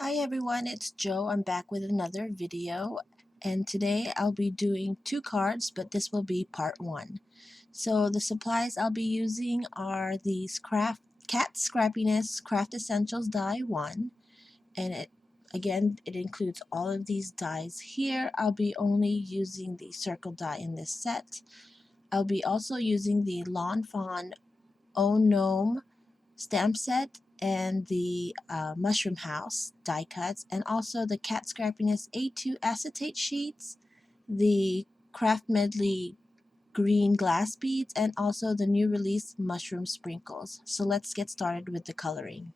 Hi everyone, it's Joe. I'm back with another video, and today I'll be doing two cards, but this will be part one. So the supplies I'll be using are these Kat Scrappiness Craft Essentials die 1, and it includes all of these dies here. I'll be only using the circle die in this set. I'll be also using the Fawn Gnome stamp set and the Mushroom House die cuts, and also the Kat Scrappiness A2 Acetate Sheets, the Craft Medley green glass beads, and also the new release mushroom sprinkles. So let's get started with the coloring.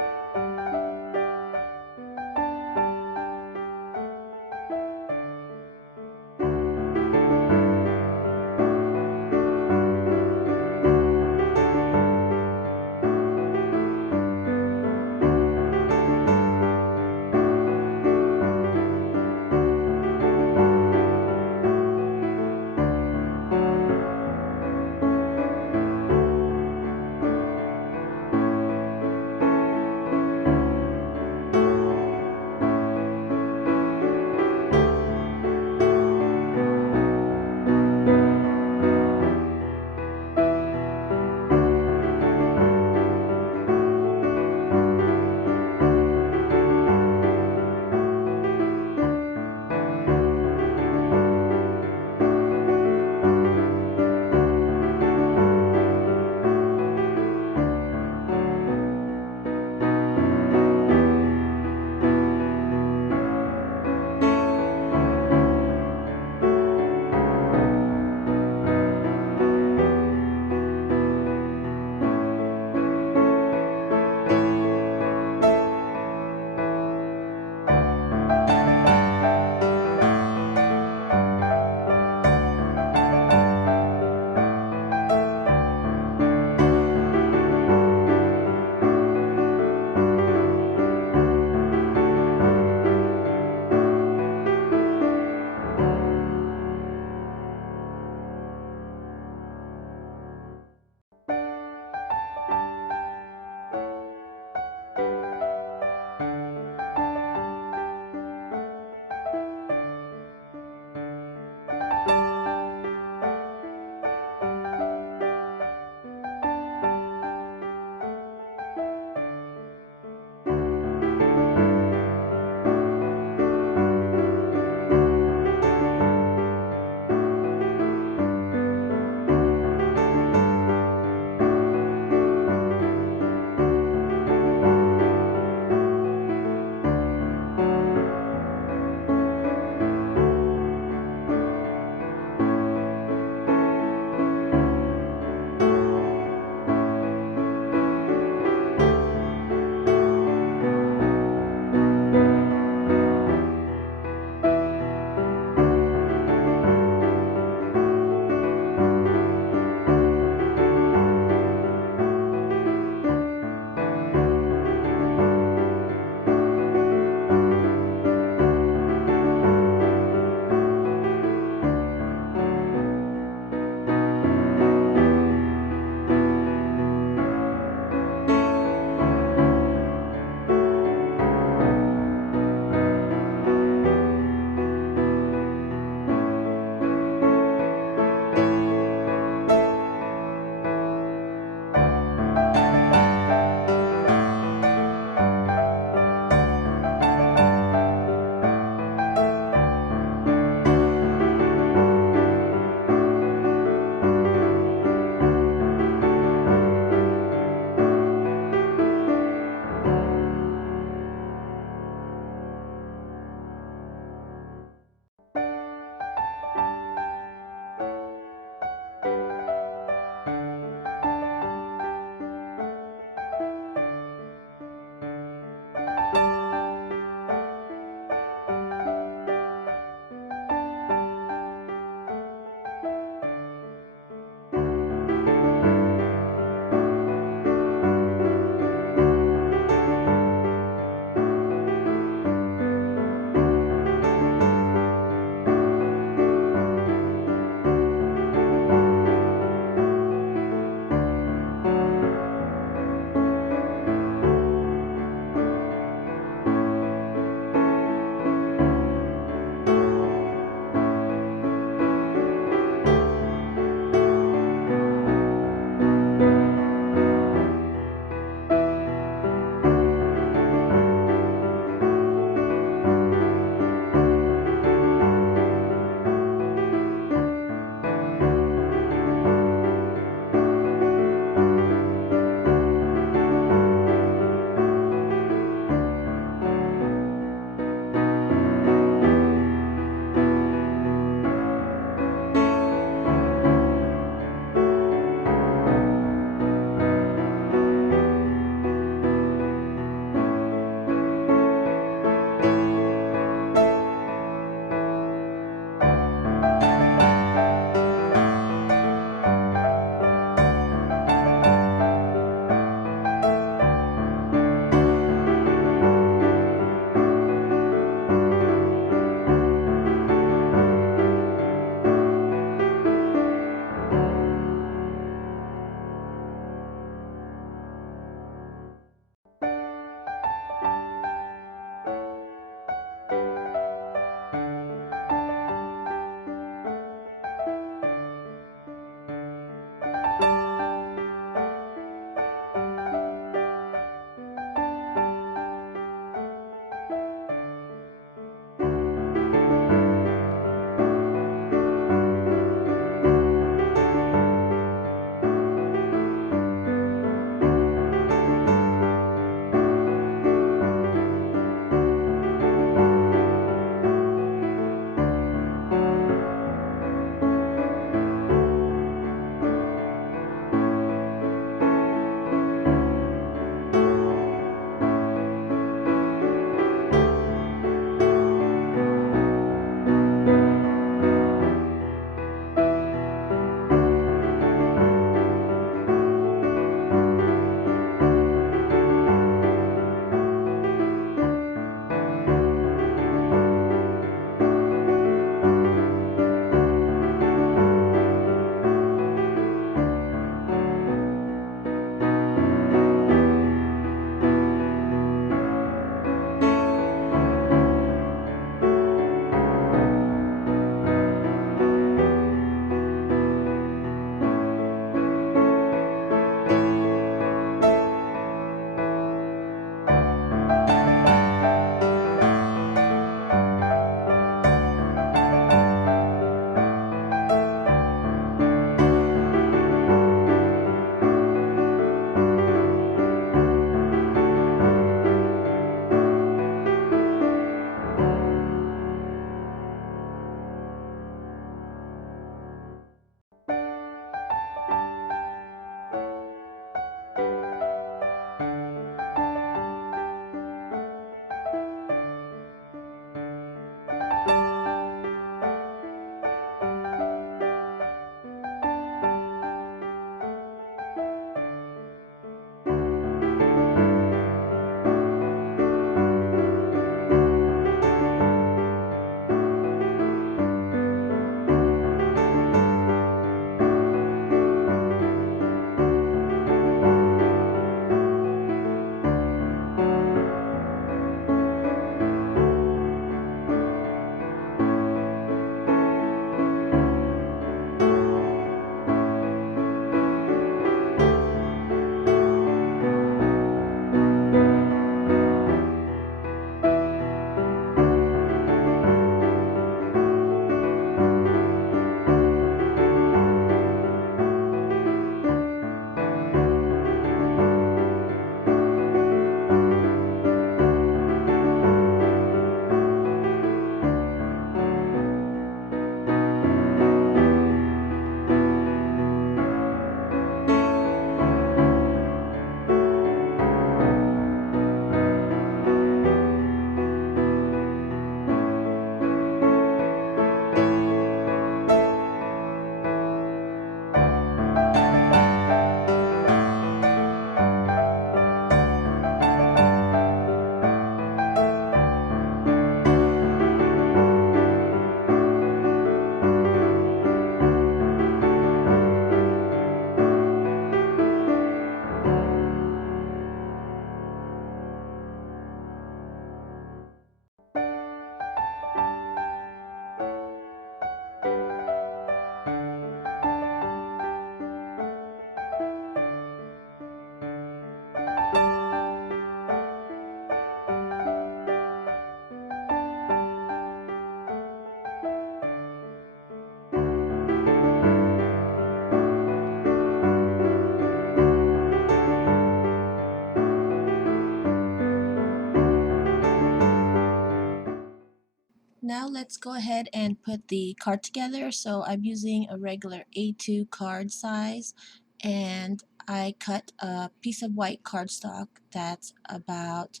let's go ahead and put the card together. So I'm using a regular A2 card size, and I cut a piece of white cardstock that's about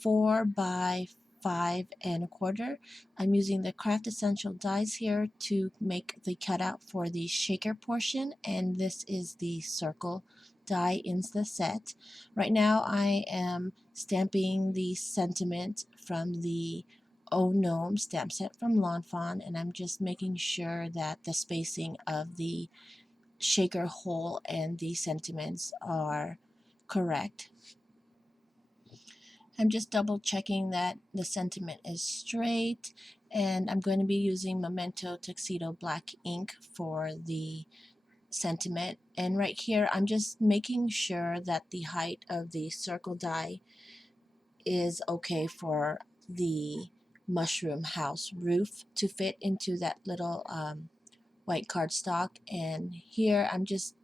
4 by 5 1/4. I'm using the Craft Essential dies here to make the cutout for the shaker portion, and this is the circle die in the set. Right now I am stamping the sentiment from the Gnome stamp set from Fawn, and I'm just making sure that the spacing of the shaker hole and the sentiments are correct. I'm just double checking that the sentiment is straight, and I'm going to be using Memento Tuxedo Black ink for the sentiment. And right here I'm just making sure that the height of the circle die is okay for the mushroom house roof to fit into that little white cardstock. And here I'm just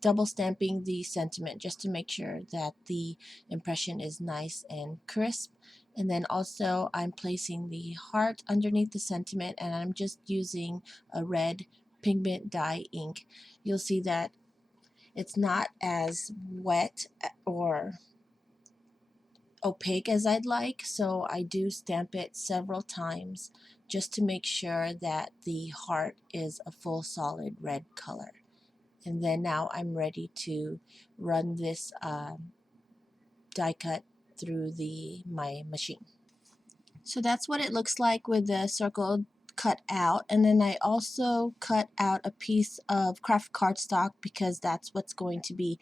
double stamping the sentiment just to make sure that the impression is nice and crisp. And then also I'm placing the heart underneath the sentiment, and I'm just using a red pigment dye ink. You'll see that it's not as wet or opaque as I'd like, so I do stamp it several times just to make sure that the heart is a full solid red color. And then now I'm ready to run this die cut through my machine. So that's what it looks like with the circle cut out. And then I also cut out a piece of craft cardstock because that's what's going to be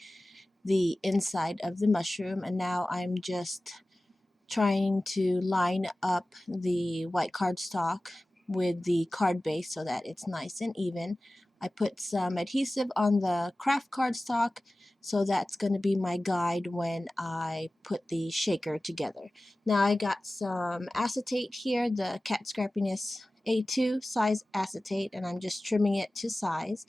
the inside of the mushroom. And now I'm just trying to line up the white cardstock with the card base so that it's nice and even. I put some adhesive on the craft cardstock, so that's going to be my guide when I put the shaker together. Now I got some acetate here, the Kat Scrappiness A2 size acetate, and I'm just trimming it to size.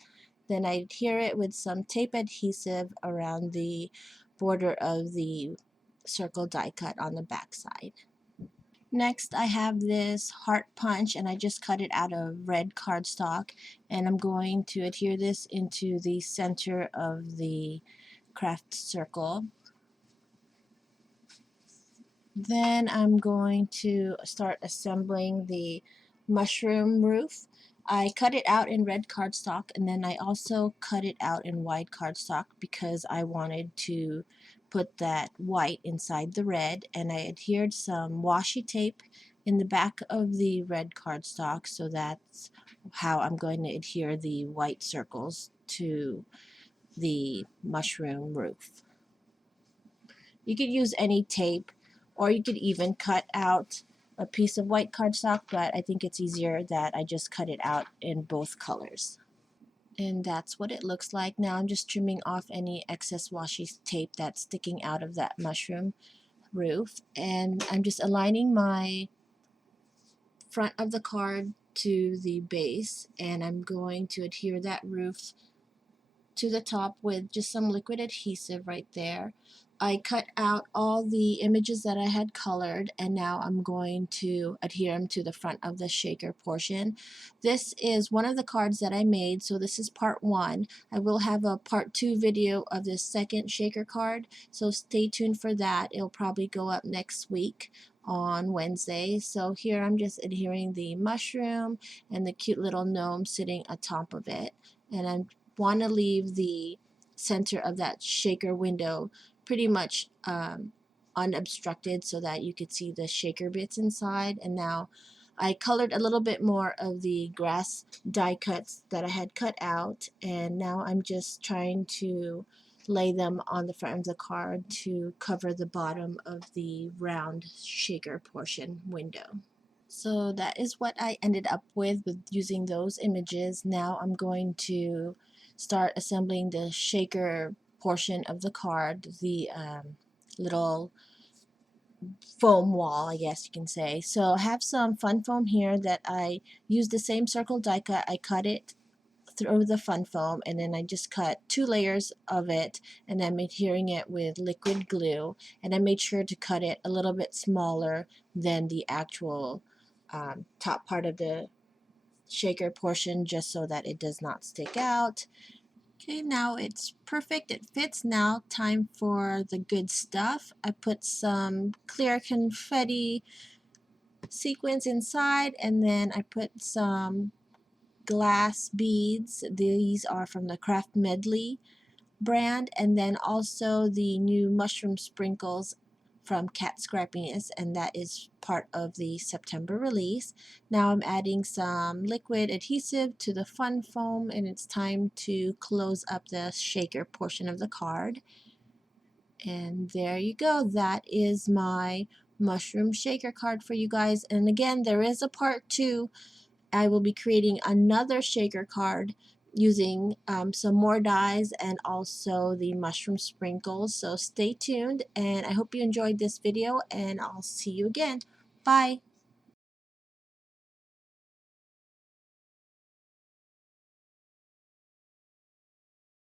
Then I adhere it with some tape adhesive around the border of the circle die cut on the back side. Next I have this heart punch, and I just cut it out of red cardstock, and I'm going to adhere this into the center of the craft circle. Then I'm going to start assembling the mushroom roof. I cut it out in red cardstock, and then I also cut it out in white cardstock because I wanted to put that white inside the red, and I adhered some washi tape in the back of the red cardstock, so that's how I'm going to adhere the white circles to the mushroom roof. You could use any tape, or you could even cut out a piece of white cardstock, but I think it's easier that I just cut it out in both colors. And that's what it looks like. Now I'm just trimming off any excess washi tape that's sticking out of that mushroom roof, and I'm just aligning my front of the card to the base, and I'm going to adhere that roof to the top with just some liquid adhesive right there. I cut out all the images that I had colored, and now I'm going to adhere them to the front of the shaker portion. This is one of the cards that I made, so this is part 1. I will have a part 2 video of this second shaker card, so stay tuned for that. It'll probably go up next week on Wednesday. So here I'm just adhering the mushroom and the cute little gnome sitting atop of it, and I want to leave the center of that shaker window pretty much unobstructed so that you could see the shaker bits inside. And now I colored a little bit more of the grass die cuts that I had cut out, and now I'm just trying to lay them on the front of the card to cover the bottom of the round shaker portion window. So that is what I ended up with using those images. Now I'm going to start assembling the shaker portion of the card, the little foam wall, I guess you can say. So I have some fun foam here that I used the same circle die cut. I cut it through the fun foam, and then I just cut 2 layers of it, and I'm adhering it with liquid glue, and I made sure to cut it a little bit smaller than the actual top part of the shaker portion just so that it does not stick out. Okay, now it's perfect. It fits. Now time for the good stuff. I put some clear confetti sequins inside, and then I put some glass beads. These are from the Craft Medley brand, and then also the new mushroom sprinkles from Kat Scrappiness, and that is part of the September release. Now I'm adding some liquid adhesive to the fun foam, and it's time to close up the shaker portion of the card. And there you go. That is my mushroom shaker card for you guys. And again, there is a part 2. I will be creating another shaker card using some more dies and also the mushroom sprinkles. So stay tuned, and I hope you enjoyed this video, and I'll see you again. Bye!